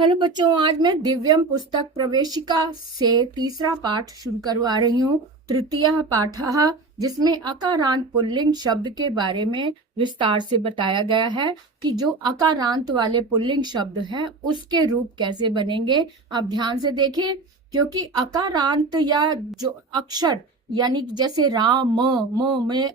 Hello बच्चों, आज मैं दिव्यम पुस्तक प्रवेशिका से तीसरा पाठ शुरू करवा रही हूँ। तृतीय पाठः, जिसमें अकारांत पुल्लिंग शब्द के बारे में विस्तार से बताया गया है कि जो अकारांत वाले पुल्लिंग शब्द हैं उसके रूप कैसे बनेंगे। आप ध्यान से देखें, क्योंकि अकारांत या जो अक्षर यानी जैसे राम म में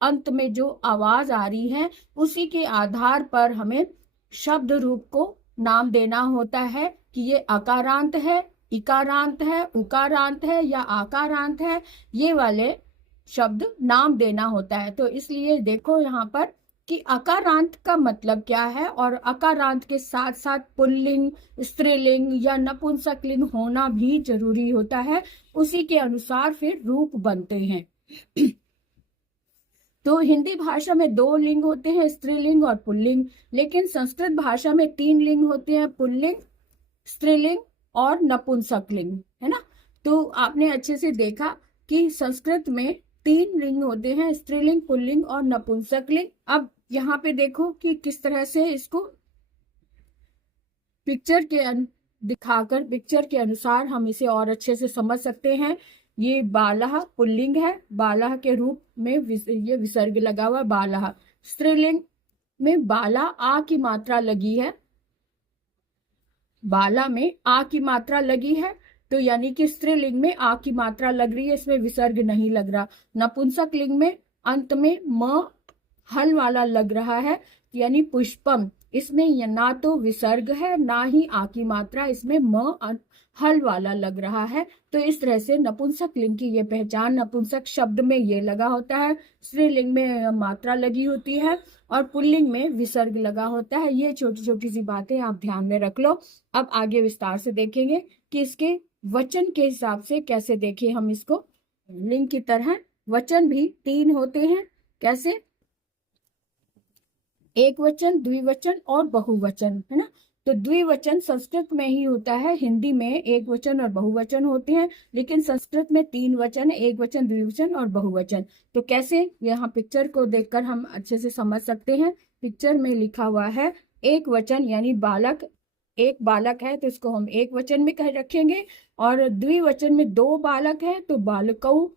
अंत में जो आवाज आ रही है उसी के आधार पर हमें शब्द रूप को नाम देना होता है कि ये अकारांत है, इकारांत है, उकारांत है या आकारांत है। ये वाले शब्द नाम देना होता है। तो इसलिए देखो यहाँ पर कि अकारांत का मतलब क्या है, और अकारांत के साथ साथ पुल्लिंग, स्त्रीलिंग या नपुंसकलिंग होना भी जरूरी होता है। उसी के अनुसार फिर रूप बनते हैं। तो हिंदी भाषा में 2 लिंग होते हैं, स्त्रीलिंग और पुल्लिंग। लेकिन संस्कृत भाषा में 3 लिंग होते हैं, पुल्लिंग, स्त्रीलिंग और नपुंसकलिंग, है ना। तो आपने अच्छे से देखा कि संस्कृत में 3 लिंग होते हैं, स्त्रीलिंग, पुल्लिंग और नपुंसकलिंग। अब यहाँ पे देखो कि किस तरह से इसको पिक्चर के दिखाकर पिक्चर के अनुसार हम इसे और अच्छे से समझ सकते हैं। ये बालः पुल्लिंग है, बालः के रूप में ये विसर्ग लगा हुआ बालः। स्त्रीलिंग में बाला आ की मात्रा लगी है, बाला में आ की मात्रा लगी है, तो यानी कि स्त्रीलिंग में आ की मात्रा लग रही है, इसमें विसर्ग नहीं लग रहा। नपुंसक लिंग में अंत में म हल वाला लग रहा है, यानी पुष्पम, इसमें ना तो विसर्ग है ना ही आ की मात्रा, इसमें म हल वाला लग रहा है। तो इस तरह से नपुंसक लिंग की ये पहचान, नपुंसक शब्द में ये लगा होता है, स्त्रीलिंग में मात्रा लगी होती है और पुल्लिंग में विसर्ग लगा होता है। ये छोटी छोटी सी बातें आप ध्यान में रख लो। अब आगे विस्तार से देखेंगे कि इसके वचन के हिसाब से कैसे देखें हम इसको। लिंग की तरह वचन भी 3 होते हैं। कैसे? एक वचन, द्विवचन और बहुवचन, है ना। तो द्विवचन संस्कृत में ही होता है, हिंदी में एक वचन और बहुवचन होते हैं, लेकिन संस्कृत में 3 वचन है, एक वचन, द्विवचन और बहुवचन। तो कैसे, यहाँ पिक्चर को देखकर हम अच्छे से समझ सकते हैं। पिक्चर में लिखा हुआ है एक वचन यानी बालक, एक बालक है तो इसको हम एक वचन में कह रखेंगे, और द्विवचन में 2 बालक है तो बालकौ,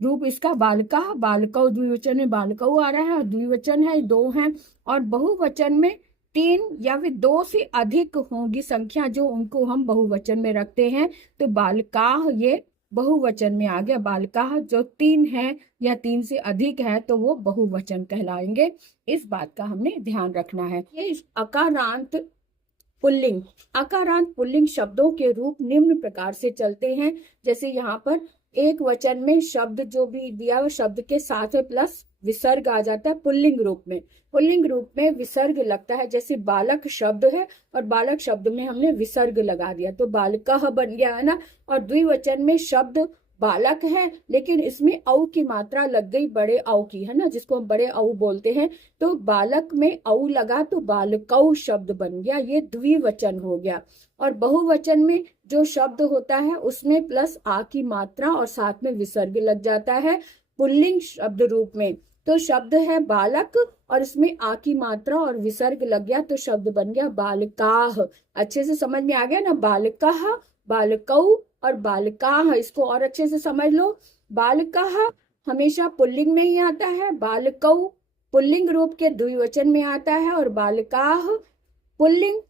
रूप इसका बालका, बालकौ द्विवचन में बालकौ आ रहा है, और द्विवचन है 2 है। और बहुवचन में 3 या फिर 2 से अधिक होगी संख्या, जो उनको हम बहुवचन में रखते हैं। तो बालकाः ये बहुवचन में आ गया, बालकाः जो 3 है या 3 से अधिक है तो वो बहुवचन कहलाएंगे। इस बात का हमने ध्यान रखना है। ये अकारांत पुल्लिंग, अकारांत पुल्लिंग शब्दों के रूप निम्न प्रकार से चलते हैं। जैसे यहाँ पर एक वचन में शब्द जो भी दिया हुआ शब्द के साथ में प्लस विसर्ग आ जाता है पुल्लिंग रूप में। पुल्लिंग रूप में विसर्ग लगता है, जैसे बालक शब्द है और बालक शब्द में हमने विसर्ग लगा दिया तो बालकः बन गया, है ना। और द्विवचन में शब्द बालक है लेकिन इसमें औ की मात्रा लग गई, बड़े औ की, है ना, जिसको हम बड़े औ बोलते हैं। तो बालक में औ लगा तो बालकौ शब्द बन गया, ये द्विवचन हो गया। और बहुवचन में जो शब्द होता है उसमें प्लस आ की मात्रा और साथ में विसर्ग लग जाता है पुल्लिंग शब्द रूप में। तो शब्द है बालक और इसमें आ की मात्रा और विसर्ग लग गया तो शब्द बन गया बालकाः। अच्छे से समझ में आ गया ना, बालकः, बालकौ और बालकाः। इसको और अच्छे से समझ लो, बालकः हमेशा पुल्लिंग में ही आता है, बालकौ पुल्लिंग रूप के द्विवचन में आता है, और बालकाः पुल्लिंग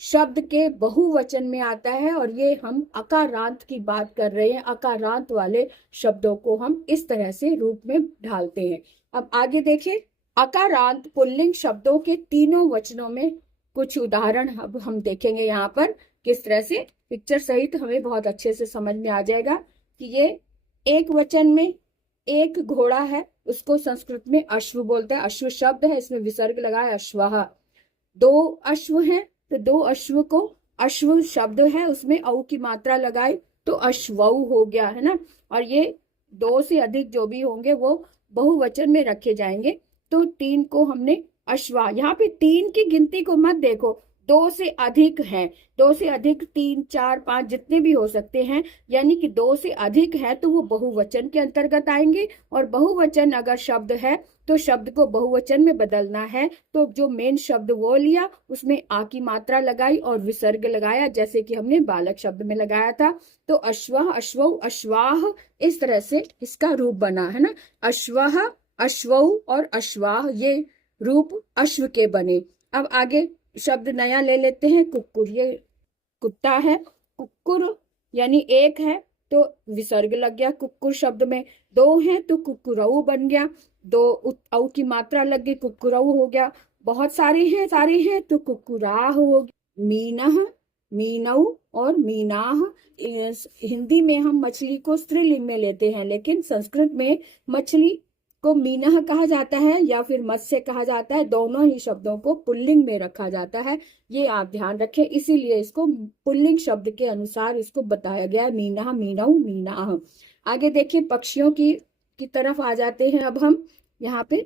शब्द के बहुवचन में आता है। और ये हम अकारांत की बात कर रहे हैं, अकारांत वाले शब्दों को हम इस तरह से रूप में ढालते हैं। अब आगे देखें, अकारांत पुल्लिंग शब्दों के तीनों वचनों में कुछ उदाहरण अब हम देखेंगे। यहाँ पर किस तरह से पिक्चर सहित हमें बहुत अच्छे से समझ में आ जाएगा कि ये एक वचन में एक घोड़ा है, उसको संस्कृत में अश्व बोलते हैं, अश्व शब्द है, इसमें विसर्ग लगा है अश्वः। 2 अश्व हैं तो 2 अश्व को, अश्व शब्द है उसमें औ की मात्रा लगाई तो अश्वौ हो गया, है ना। और ये 2 से अधिक जो भी होंगे वो बहुवचन में रखे जाएंगे। तो 3 को हमने अश्वा, यहाँ पे 3 की गिनती को मत देखो, दो से अधिक हैं, दो से अधिक 3, 4, 5 जितने भी हो सकते हैं, यानी कि दो से अधिक है तो वो बहुवचन के अंतर्गत आएंगे। और बहुवचन अगर शब्द है तो शब्द को बहुवचन में बदलना है, तो जो मेन शब्द वो लिया, उसमें आ की मात्रा लगाई और विसर्ग लगाया, जैसे कि हमने बालक शब्द में लगाया था। तो अश्वः, अश्वौ, अश्वाह, इस तरह से इसका रूप बना है ना। अश्वः, अश्वौ और अश्वाह, ये रूप अश्व के बने। अब आगे शब्द नया ले लेते हैं, कुक्कुर। ये कुत्ता है, कुक्कुर यानी एक है तो विसर्ग लग गया कुक्कुर शब्द में। दो है तो कुक्कुरऊ बन गया, दो औ की मात्रा लग गई, कुक्कुरऊ हो गया। बहुत सारे हैं तो कुक्कुराह हो गया। मीनह, मीनऊ और मीनाह। हिंदी में हम मछली को स्त्रीलिंग में लेते हैं, लेकिन संस्कृत में मछली को मीनह कहा जाता है या फिर मत्स्य कहा जाता है, दोनों ही शब्दों को पुल्लिंग में रखा जाता है। ये आप ध्यान रखें, इसीलिए इसको पुल्लिंग शब्द के अनुसार इसको बताया गया है, मीनह, मीनऊ, मीनाह। आगे देखिए पक्षियों की तरफ आ जाते हैं। अब हम यहाँ पे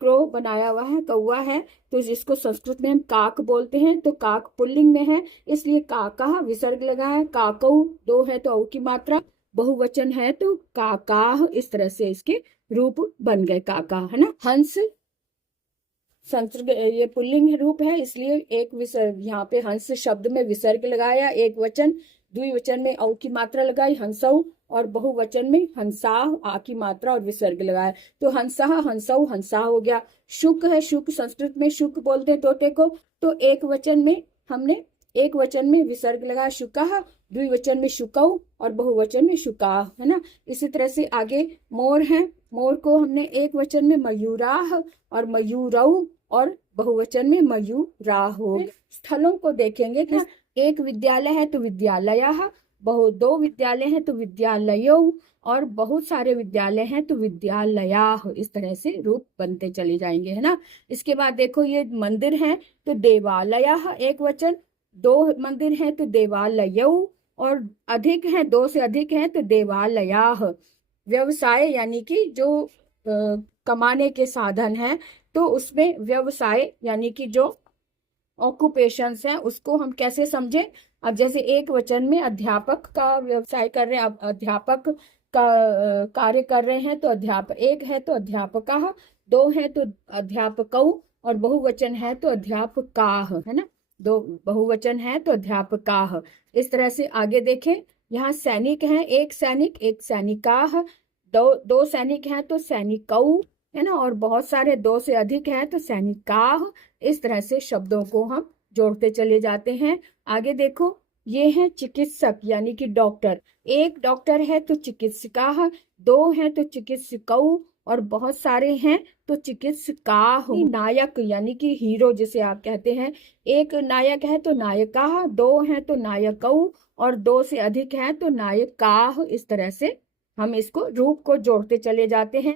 क्रो बनाया हुआ है, कौवा है, तो जिसको संस्कृत में हम काक बोलते हैं, तो काक पुल्लिंग में है, इसलिए काका विसर्ग लगा है। काकऊ, दो है तो औ की मात्रा, बहुवचन है तो काकाह, इस तरह से इसके रूप बन गए, काका, है ना। हंस, संसर्ग, ये पुल्लिंग रूप है, इसलिए एक विसर्ग, यहाँ पे हंस शब्द में विसर्ग लगाया, एक वचन। द्विवचन में औ की मात्रा लगाई, हंसऊ, और बहुवचन में हंसाह, आ की मात्रा और विसर्ग लगाया, तो हंसाह, हंसऊ, हंसा हो गया। शुक है, शुक संस्कृत में शुक बोलते हैं तोते को, तो एक वचन में हमने एक वचन में विसर्ग लगाया, शुकाह, द्विवचन में शुकऊ और बहुवचन में शुकाह, है ना। इसी तरह से आगे मोर है, मोर को हमने एक वचन में मयूराह और मयूरऊ और बहुवचन में मयूराह हो। स्थलों को देखेंगे कि एक विद्यालय है तो विद्यालयः, दो विद्यालय हैं तो विद्यालयों, और बहुत सारे विद्यालय हैं तो विद्यालयाः, इस तरह से रूप बनते चले जाएंगे, है ना। इसके बाद देखो ये मंदिर है तो देवालयः एक वचन, दो मंदिर हैं तो देवालयों, और अधिक है, दो से अधिक है तो देवालयाः। व्यवसाय यानी कि जो कमाने के साधन है, तो उसमें व्यवसाय यानी कि जो ऑक्यूपेशंस हैं उसको हम कैसे समझें। अब जैसे एक वचन में अध्यापक का व्यवसाय कर रहे हैं, अब अध्यापक का कार्य कर रहे हैं, तो अध्यापक एक है तो अध्यापकाः, दो है तो अध्यापकऊ, और बहुवचन है तो अध्यापकाः, है ना। दो बहुवचन है तो अध्यापकाः। इस तरह से आगे देखें, यहाँ सैनिक है, एक सैनिक, एक सैनिकाः, दो सैनिक हैं तो सैनिकऊ, है ना, और बहुत सारे दो से अधिक हैं तो सैनिकाः। इस तरह से शब्दों को हम जोड़ते चले जाते हैं। आगे देखो, ये है चिकित्सक यानी कि डॉक्टर, एक डॉक्टर है तो चिकित्सिकाः, दो है तो चिकित्सकऊ, और बहुत सारे हैं तो चिकित्सकाः। नायक यानी कि हीरो जिसे आप कहते हैं, एक नायक है तो नायकाः, दो है तो नायकऊ, और दो से अधिक हैं तो नायकाः। इस तरह से हम इसको रूप को जोड़ते चले जाते हैं।